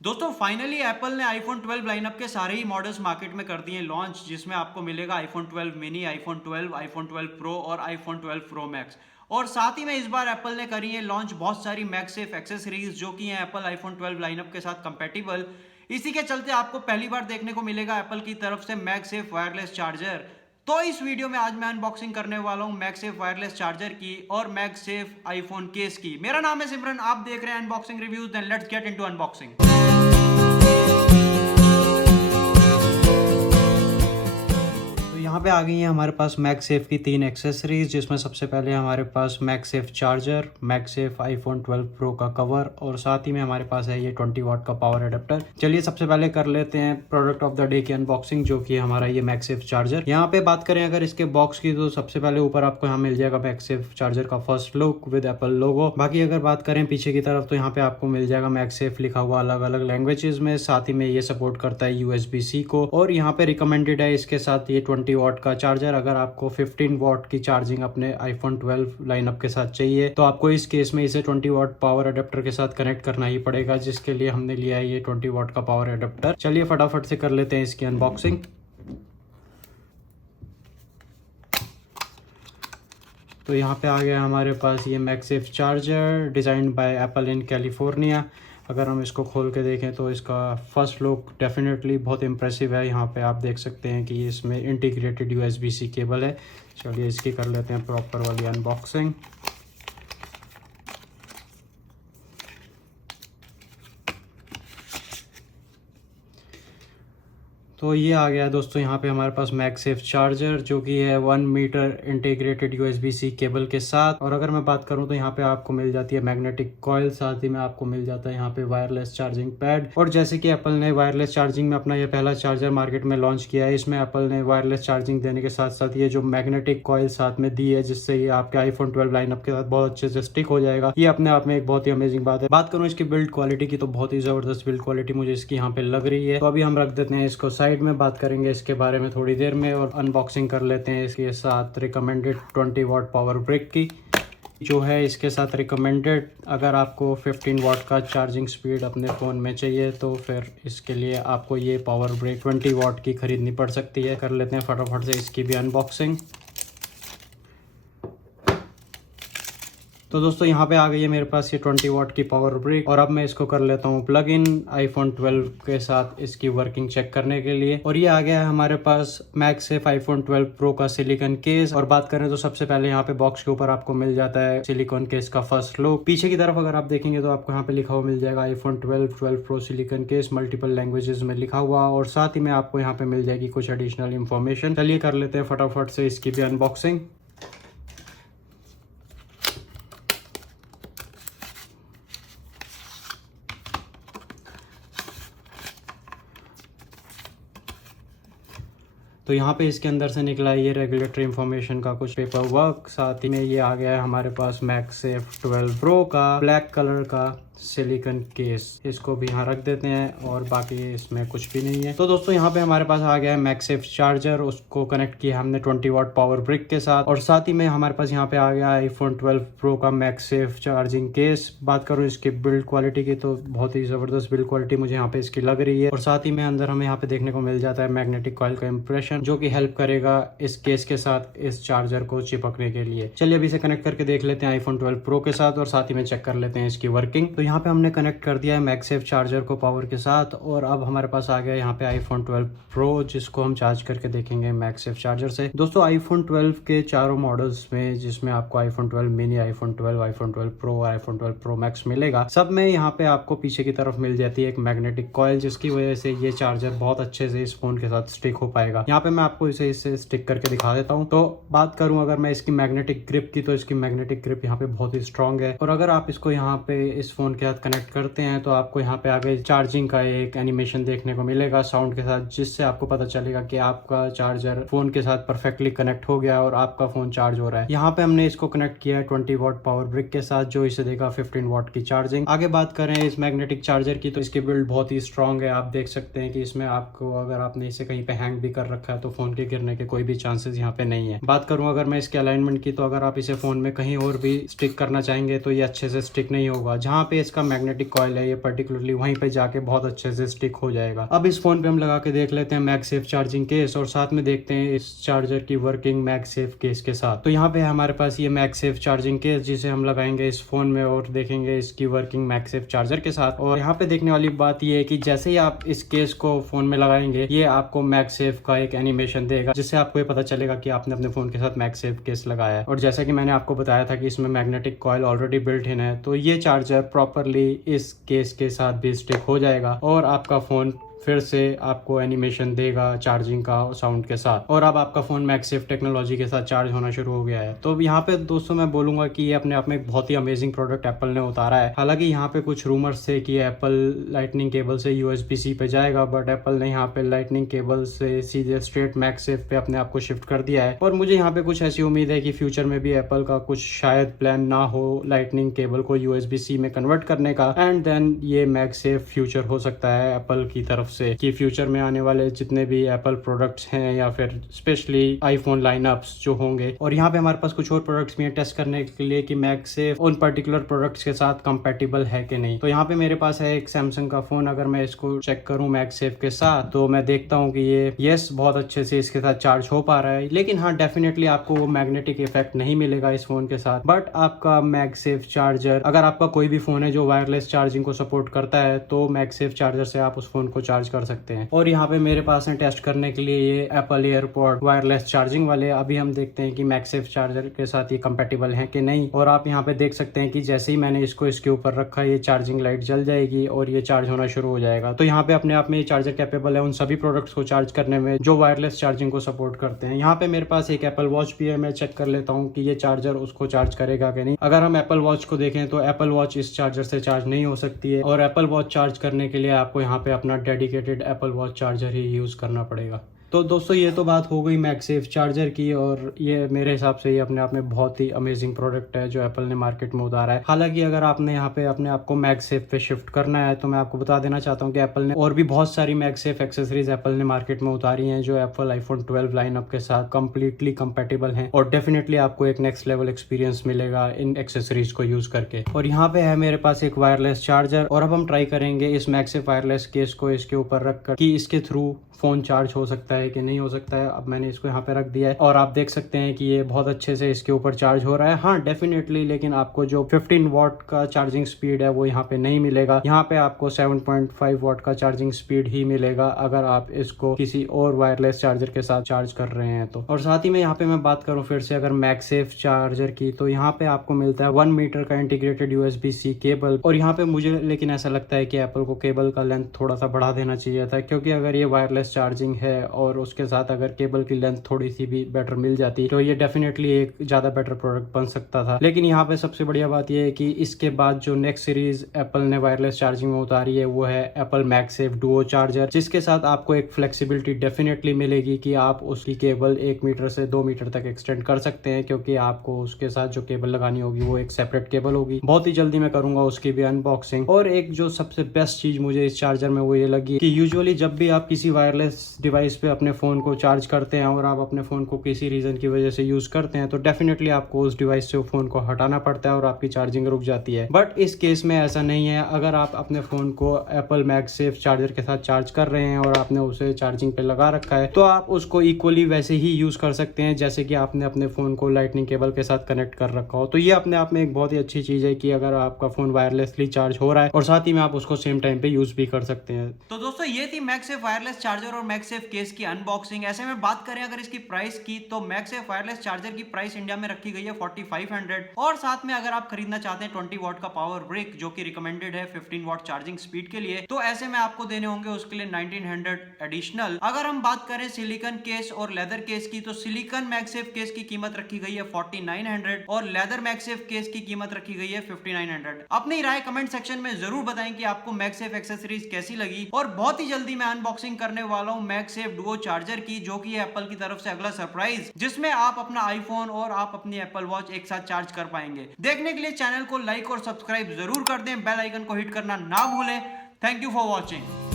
दोस्तों finally Apple ने iPhone 12 lineup के सारे ही मॉडल्स मार्केट में कर दिए लॉन्च, जिसमें आपको मिलेगा iPhone 12 mini, iPhone 12, iPhone 12 pro और आईफोन 12 प्रो मैक्स। और साथ ही में इस बार एप्पल ने करी है लॉन्च बहुत सारी मैगसेफ एक्सेसरीज जो कि हैं एप्पल आईफोन 12 लाइनअप के साथ कंपेटिबल। इसी के चलते आपको पहली बार देखने को मिलेगा एप्पल की तरफ से मैगसेफ वायरलेस चार्जर। तो इस वीडियो में आज मैं अनबॉक्सिंग करने वाला हूं मैगसेफ वायरलेस चार्जर की और मैगसेफ आईफोन केस की। मेरा नाम है सिमरन, आप देख रहे हैं unboxing reviews. Then let's get into unboxing. यहाँ पे आ गई है हमारे पास मैगसेफ की 3 एक्सेसरीज, जिसमें सबसे पहले हमारे पास MagSafe charger, MagSafe iPhone 12 Pro का कवर और साथ ही में हमारे पास है ये 20 वाट का पावर एडेप्टर। चलिए सबसे पहले कर लेते हैं प्रोडक्ट ऑफ द डे की अनबॉक्सिंग, जो कि हमारा ये मैगसेफ चार्जर। यहाँ पे बात करें अगर इसके बॉक्स की, तो सबसे पहले ऊपर आपको यहाँ मिल जाएगा मैगसेफ चार्जर का फर्स्ट लुक विद एप्पल लोगो। बाकी अगर बात करें पीछे की तरफ, तो यहाँ पे आपको मिल जाएगा मैगसेफ लिखा हुआ अलग अलग लैंग्वेजेस में। साथ ही में ये सपोर्ट करता है USB-C को और यहाँ पे रिकमेंडेड है इसके साथ ये 20 वाट का चार्जर। अगर आपको 15 वाट की चार्जिंग अपने आईफोन 12 लाइनअप के साथ चाहिए, तो आपको इस केस में इसे 20 वाट पावर अडेप्टर के साथ कनेक्ट करना ही पड़ेगा, जिसके लिए हमने लिया है ये 20 वाट का पावर अडेप्टर। चलिए फटाफट से कर लेते हैं इसकी अनबॉक्सिंग। तो यहाँ पे आ गया हमारे पास ये MagSafe charger design by apple in California. अगर हम इसको खोल के देखें तो इसका फर्स्ट लुक डेफिनेटली बहुत इम्प्रेसिव है। यहाँ पे आप देख सकते हैं कि इसमें इंटीग्रेटेड USB-C केबल है। चलिए इसकी कर लेते हैं प्रॉपर वाली अनबॉक्सिंग। तो ये आ गया दोस्तों यहाँ पे हमारे पास मैगसेफ चार्जर, जो कि है 1 मीटर इंटीग्रेटेड USB-C केबल के साथ। और अगर मैं बात करूँ तो यहाँ पे आपको मिल जाती है मैग्नेटिक कॉइल, साथ ही में आपको मिल जाता है यहाँ पे वायरलेस चार्जिंग पैड। और जैसे कि एप्पल ने वायरलेस चार्जिंग में अपना ये पहला चार्जर मार्केट में लॉन्च किया है, इसमें एप्पल ने वायरलेस चार्जिंग देने के साथ साथ ये जो मैग्नेटिक कॉइल साथ में दी है, जिससे ये आपके आईफोन 12 लाइनअप के साथ बहुत अच्छे से स्टिक हो जाएगा। ये अपने आप में एक बहुत ही अमेजिंग बात है। बात करूँ इसकी बिल्ड क्वालिटी की, तो बहुत ही जबरदस्त बिल्ड क्वालिटी मुझे इसकी यहाँ पे लग रही है। तो अभी हम रख देते हैं इसको साइड में, बात करेंगे इसके बारे में थोड़ी देर में और अनबॉक्सिंग कर लेते हैं इसके साथ रिकमेंडेड 20 वाट पावर ब्रेक की, जो है इसके साथ रिकमेंडेड। अगर आपको 15 वाट का चार्जिंग स्पीड अपने फ़ोन में चाहिए, तो फिर इसके लिए आपको ये पावर ब्रेक 20 वाट की खरीदनी पड़ सकती है। कर लेते हैं फटाफट से इसकी भी अनबॉक्सिंग। तो दोस्तों यहाँ पे आ गई है मेरे पास ये 20 वाट की पावर ब्रेक, और अब मैं इसको कर लेता हूँ प्लग इन आईफोन 12 के साथ इसकी वर्किंग चेक करने के लिए। और ये आ गया है हमारे पास मैगसेफ आईफोन 12 प्रो का सिलिकॉन केस। और बात करें तो सबसे पहले यहाँ पे बॉक्स के ऊपर आपको मिल जाता है सिलिकॉन केस का फर्स्ट लुक। पीछे की तरफ अगर आप देखेंगे तो आपको यहाँ पे लिखा हुआ मिल जाएगा iPhone 12 pro silicon case, multiple languages में लिखा हुआ, और साथ ही में आपको यहाँ पे मिल जाएगी कुछ एडिशनल इन्फॉर्मेशन। चलिए कर लेते हैं फटाफट से इसकी भी अनबॉक्सिंग। तो यहाँ पे इसके अंदर से निकला है ये रेगुलेटरी इंफॉर्मेशन का कुछ पेपर वर्क। साथ ही में ये आ गया है हमारे पास मैगसेफ 12 प्रो का ब्लैक कलर का सिलिकॉन केस। इसको भी यहाँ रख देते हैं और बाकी इसमें कुछ भी नहीं है। तो दोस्तों यहाँ पे हमारे पास आ गया है मैगसेफ चार्जर, उसको कनेक्ट किया हमने 20 वाट पावर ब्रिक के साथ। और साथ ही में हमारे पास यहाँ पे आ गया आईफोन 12 प्रो का मैगसेफ चार्जिंग केस। बात करूँ इसकी बिल्ड क्वालिटी की, तो बहुत ही जबरदस्त बिल्ड क्वालिटी मुझे यहाँ पे इसकी लग रही है। और साथ ही में अंदर हमें यहाँ पे देखने को मिल जाता है मैग्नेटिक कॉइल का इंप्रेशन, जो कि हेल्प करेगा इस केस के साथ इस चार्जर को चिपकने के लिए। चलिए अभी इसे कनेक्ट करके देख लेते हैं आईफोन 12 प्रो के साथ, और साथ ही में चेक कर लेते हैं इसकी वर्किंग। तो यहाँ पे हमने कनेक्ट कर दिया है मैगसेफ चार्जर को पावर के साथ, और अब हमारे पास आ गया यहाँ पे आईफोन 12 प्रो, जिसको हम चार्ज करके देखेंगे मैगसेफ चार्जर से। दोस्तों आईफोन 12 के चारों मॉडल्स में, जिसमें आपको iPhone 12 mini, iPhone 12, iPhone 12 pro और आईफोन 12 प्रो मैक्स मिलेगा, सब में यहाँ पे आपको पीछे की तरफ मिल जाती है एक मैग्नेटिक कॉइल, जिसकी वजह से ये चार्जर बहुत अच्छे से इस फोन के साथ स्टिक हो पाएगा। यहाँ पे मैं आपको इसे इससे स्टिक करके दिखा देता हूँ। तो बात करूँ अगर मैं इसकी मैग्नेटिक ग्रिप की, तो इसकी मैग्नेटिक ग्रिप यहाँ पे बहुत ही स्ट्रांग है। और अगर आप इसको यहाँ पे इस फोन के साथ कनेक्ट करते हैं, तो आपको यहाँ पे आगे चार्जिंग का एक एनिमेशन देखने को मिलेगा साउंड के साथ, जिससे आपको पता चलेगा कि आपका चार्जर फोन के साथ परफेक्टली कनेक्ट हो गया और आपका फोन चार्ज हो रहा है। यहाँ पे हमने इसको कनेक्ट किया है 20 वाट पावर ब्रिक के साथ, जो इसे देगा 15 वाट की चार्जिंग। आगे बात करें इस मैग्नेटिक चार्जर की, तो इसकी बिल्ड बहुत ही स्ट्रांग है। आप देख सकते हैं कि इसमें आपको, अगर आपने इसे कहीं पे हैंग भी कर रखा है, तो फोन के गिरने के कोई भी चांसेस यहाँ पे नहीं है। बात करूँ अगर मैं इसके अलाइनमेंट की, तो अगर आप इसे फोन में कहीं और भी स्टिक करना चाहेंगे, तो ये अच्छे से स्टिक नहीं होगा। जहाँ पे इसका मैग्नेटिक कॉइल है ये पर्टिकुलरली वहीं पे जाके बहुत अच्छे से स्टिक हो जाएगा। अब इस फोन पे हम लगा के देख लेते हैं मैगसेफ चार्जिंग केस और साथ में देखते हैं इस चार्जर की वर्किंग मैगसेफ केस के साथ। तो यहाँ पे हमारे पास ये मैगसेफ चार्जिंग केस जिसे हम लगाएंगे इस फोन में और देखेंगे इसकी वर्किंग मैगसेफ चार्जर के साथ। और यहाँ पे देखने वाली बात ये है कि जैसे ही आप इस केस को फोन में लगाएंगे ये आपको मैगसेफ का एक एनिमेशन देगा जिससे आपको ये पता चलेगा कि आपने अपने फोन के साथ मैगसेफ केस लगाया है। और जैसा कि मैंने आपको बताया था कि इसमें magnetic coil already built in है, तो ये चार्जर प्रॉपरली इस केस के साथ भी स्टिक हो जाएगा और आपका फोन फिर से आपको एनिमेशन देगा चार्जिंग का साउंड के साथ। और अब आपका फोन मैगसेफ टेक्नोलॉजी के साथ चार्ज होना शुरू हो गया है। तो यहाँ पे दोस्तों मैं बोलूंगा कि ये अपने आप में एक बहुत ही अमेजिंग प्रोडक्ट एप्पल ने उतारा है। हालांकि यहाँ पे कुछ रूमर्स थे कि एप्पल लाइटनिंग केबल से USB-C पे जाएगा, बट एप्पल ने यहाँ पे लाइटनिंग केबल से सीधे स्ट्रेट मैगसेफ पे अपने आप को शिफ्ट कर दिया है। और मुझे यहाँ पे कुछ ऐसी उम्मीद है कि फ्यूचर में भी एप्पल का कुछ शायद प्लान ना हो लाइटनिंग केबल को USB-C में कन्वर्ट करने का, एंड देन ये मैगसेफ फ्यूचर हो सकता है एप्पल की तरफ से कि फ्यूचर में आने वाले जितने भी एप्पल प्रोडक्ट्स हैं या फिर स्पेशली आईफोन लाइनअप्स जो होंगे। और यहाँ पे हमारे पास कुछ और प्रोडक्ट्स भी हैं टेस्ट करने के लिए कि मैगसेफ उन पर्टिकुलर प्रोडक्ट्स के साथ कंपैटिबल है कि नहीं। तो यहाँ पे मेरे पास है एक सैमसंग का फोन, अगर मैं इसको चेक करूँ मैगसेफ के साथ तो मैं देखता हूँ कि ये यस बहुत अच्छे से इसके साथ चार्ज हो पा रहा है। लेकिन हाँ डेफिनेटली आपको वो मैग्नेटिक इफेक्ट नहीं मिलेगा इस फोन के साथ, बट आपका मैगसेफ चार्जर, अगर आपका कोई भी फोन है जो वायरलेस चार्जिंग को सपोर्ट करता है तो मैगसेफ चार्जर से आप उस फोन को चार्ज कर सकते हैं। और यहाँ पे मेरे पास है टेस्ट करने के लिए ये एप्पल एयरपॉड वायरलेस चार्जिंग वाले। अभी हम देखते हैं कि मैगसेफ चार्जर के साथ ये कंपैटिबल है कि नहीं। और आप यहाँ पे देख सकते हैं कि जैसे ही मैंने इसको इसके ऊपर रखा ये चार्जिंग लाइट जल जाएगी और ये चार्ज होना शुरू हो जाएगा। तो यहाँ पे अपने आप में ये चार्जर कैपेबल है उन सभी प्रोडक्ट्स को चार्ज करने में जो वायरलेस चार्जिंग को सपोर्ट करते हैं। यहाँ पे मेरे पास एक एप्पल वॉच भी है, मैं चेक कर लेता हूँ कि ये चार्जर उसको चार्ज करेगा कि नहीं। अगर हम एप्पल वॉच को देखें तो एप्पल वॉच इस चार्जर से चार्ज नहीं हो सकती है और एप्पल वॉच चार्ज करने के लिए आपको यहाँ पे अपना डेडिकेटेड एप्पल वॉच चार्जर ही यूज करना पड़ेगा। तो दोस्तों ये तो बात हो गई मैगसेफ चार्जर की, और ये मेरे हिसाब से ये अपने आप में बहुत ही अमेजिंग प्रोडक्ट है जो एप्पल ने मार्केट में उतारा है। हालांकि अगर आपने यहाँ पे अपने आप को मैगसेफ पे शिफ्ट करना है तो मैं आपको बता देना चाहता हूँ कि एप्पल ने और भी बहुत सारी मैगसेफ एक्सेसरीज एप्पल ने मार्केट में उतारी हैं जो एप्पल आईफोन 12 लाइनअप के साथ कंप्लीटली कंपेटेबल हैं और डेफिनेटली आपको एक नेक्स्ट लेवल एक्सपीरियंस मिलेगा इन एक्सेसरीज को यूज करके। और यहाँ पे है मेरे पास एक वायरलेस चार्जर और अब हम ट्राई करेंगे इस मैगसेफ वायरलेस केस को इसके ऊपर रखकर कि इसके थ्रू फोन चार्ज हो सकता है कि नहीं हो सकता है। अब मैंने इसको यहाँ पे रख दिया है और आप देख सकते हैं कि ये बहुत अच्छे से इसके ऊपर चार्ज हो रहा है। हाँ डेफिनेटली, लेकिन आपको जो 15 वॉट का चार्जिंग स्पीड है वो यहाँ पे नहीं मिलेगा। यहाँ पे आपको 7.5 वॉट का चार्जिंग स्पीड ही मिलेगा अगर आप इसको किसी और वायरलेस चार्जर के साथ चार्ज कर रहे हैं तो। और साथ ही में यहाँ पे मैं बात करूँ फिर से अगर मैगसेफ चार्जर की, तो यहाँ पे आपको मिलता है 1 मीटर का इंटीग्रेटेड USB-C केबल। और यहाँ पे मुझे लेकिन ऐसा लगता है कि एप्पल को केबल का लेंथ थोड़ा सा बढ़ा देना चाहिए था, क्योंकि अगर ये वायरलेस चार्जिंग है और उसके साथ अगर केबल की लेंथ थोड़ी सी भी बेटर मिल जाती तो ये डेफिनेटली एक ज्यादा बेटर प्रोडक्ट बन सकता था। लेकिन यहाँ पे सबसे बढ़िया बात ये है कि इसके बाद जो नेक्स्ट सीरीज एप्पल ने वायरलेस चार्जिंग में उतारी है वो है एप्पल मैगसेफ डुओ चार्जर, जिसके साथ आपको एक फ्लेक्सिबिलिटी डेफिनेटली मिलेगी कि आप उसकी केबल 1 मीटर से 2 मीटर तक एक्सटेंड कर सकते हैं, क्योंकि आपको उसके साथ जो केबल लगानी होगी वो एक सेपरेट केबल होगी। बहुत ही जल्दी मैं करूंगा उसकी भी अनबॉक्सिंग। और एक जो सबसे बेस्ट चीज मुझे इस चार्जर में वो ये लगी कि यूजुअली जब भी आप किसी वायरलेस डिवाइस पे अपने फोन को चार्ज करते हैं और आप अपने फोन को किसी रीजन की वजह से यूज करते हैं तो डेफिनेटली आपको उस डिवाइस से फोन को हटाना पड़ता है और आपकी चार्जिंग रुक जाती है। बट इस केस में ऐसा नहीं है। अगर आप अपने फोन को एप्पल मैगसेफ चार्जर के साथ चार्ज कर रहे हैं और आपने उसे चार्जिंग पे लगा रखा है तो आप उसको इक्वली वैसे ही यूज कर सकते हैं जैसे कि आपने अपने फोन को लाइटनिंग केबल के साथ कनेक्ट कर रखा हो। तो ये अपने आप में एक बहुत ही अच्छी चीज है कि अगर आपका फोन वायरलेसली चार्ज हो रहा है और साथ ही में आप उसको सेम टाइम पे यूज भी कर सकते हैं। तो दोस्तों ये थी मैगसेफ वायरलेस चार्जर और मैगसेफ केस की अनबॉक्सिंग। ऐसे में बात करें अगर इसकी प्राइस की तो मैगसेफ वायरलेस चार्जर की प्राइस इंडिया में रखी गई है 4500 और साथ में अगर आप खरीदना चाहते हैं 20 वॉट का पावर ब्रिक जो कि रिकमेंडेड है 15 वॉट चार्जिंग स्पीड के लिए, तो ऐसे में आपको देने होंगे उसके लिए 1900 एडिशनल। अगर हम बात करें सिलिकॉन केस और लेदर केस की तो सिलिकॉन मैगसेफ केस की कीमत रखी गई है 4900 और लेदर मैगसेफ केस की कीमत रखी गई है 5900। अपनी राय कमेंट सेक्शन में जरूर बताएं कि आपको मैगसेफ एक्सेसरीज कैसी लगी। और बहुत ही जल्दी मैं अनबॉक्सिंग करने वाला हूं मैगसेफ डुओ चार्जर की, जो कि एप्पल की तरफ से अगला सरप्राइज, जिसमें आप अपना आईफोन और आप अपनी एप्पल वॉच एक साथ चार्ज कर पाएंगे। देखने के लिए चैनल को लाइक और सब्सक्राइब जरूर कर दें, बेल आइकन को हिट करना ना भूलें। Thank you for watching.